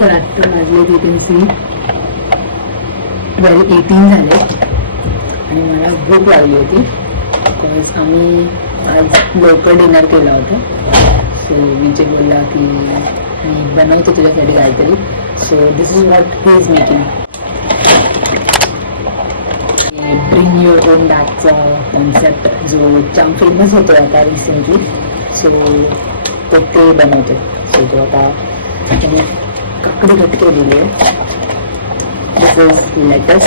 तर आत्ता वाजले वेकन्सी 12:18 झाले आणि मला भूक लागली होती बिकॉज आम्ही आज लवकर डिनर केला होता. सो विजय बोलला की मी बनवतो तुझ्यासाठी काहीतरी. So this is what he is making. Bring your own बॅगचा कॉन्सेप्ट जो जाम फेमस होतो आता रिसेंटली. सो ते बनवते. सो तो आता त्याने काकडे कट केलेली आहे. This is lettuce,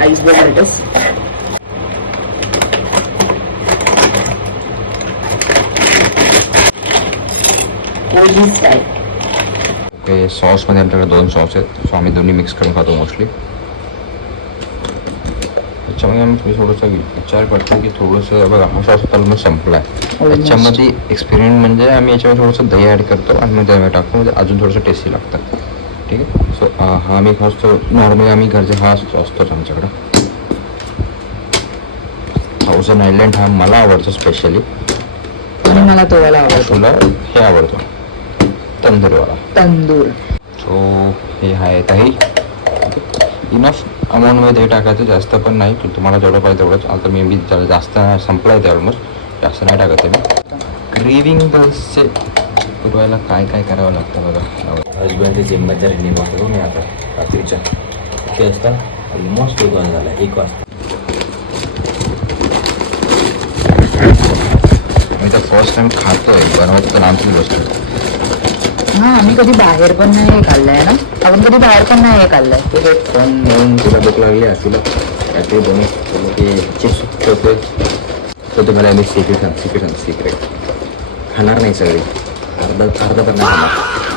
iceberg lettuce. Okay, सॉसमध्ये आमच्याकडे 2 सॉस आहेत. सो आम्ही दोन्ही मिक्स करून खातो मोस्टली. त्याच्यामुळे आम्ही थोडंसं विचार करतो की थोडंसं बघा हा सॉस आता संपला आहे. त्याच्यामध्ये एक्सपेरिमेंट म्हणजे आम्ही याच्यामध्ये थोडंसं दही ॲड करतो आणि मग दही टाकतो म्हणजे अजून थोडंसं टेस्टी लागतं. ठीक आहे. सो हा आम्ही खातो नॉर्मली आम्ही घरचे हा असतोच आमच्याकडं. थाउजंड आयलंड हा मला आवडतो स्पेशली. मला तो वाला आवडतो. तुला हे आवडतो तंदूरवाला. तंदूर. सो हे आहे दही. इनफ अमाऊंटमध्ये दही टाकायचं, जास्त पण नाही की तुम्हाला जेवढं पाहिजे तेवढंच. आता मी जास्त संपला आहे ते ऑलमोस्ट, जास्त नाही टाकायचं मी. क्रेविंग बल्सचे पुरवायला काय काय करावं लागतं बघा. हजबंड जिममध्ये रनिंग वाटतो मी आता रात्रीच्या ते असतात ऑलमोस्ट 1 वाजता झाला. 1 वाजता मी तर फर्स्ट टाइम खातोय. बनवतो तर आमची गोष्ट. हां, आम्ही कधी बाहेर पण नाही खाल्लंय ना. आपण कधी बाहेर पण नाही खाल्लंय. तुझं फोन म्हणून तुला भूक लागली तुला काहीतरी बनवून की चिप्स ठेवतोय तर तुम्हाला मी सिक्रेट खाणार नाही. सगळी अर्धा पण नाही खाणार.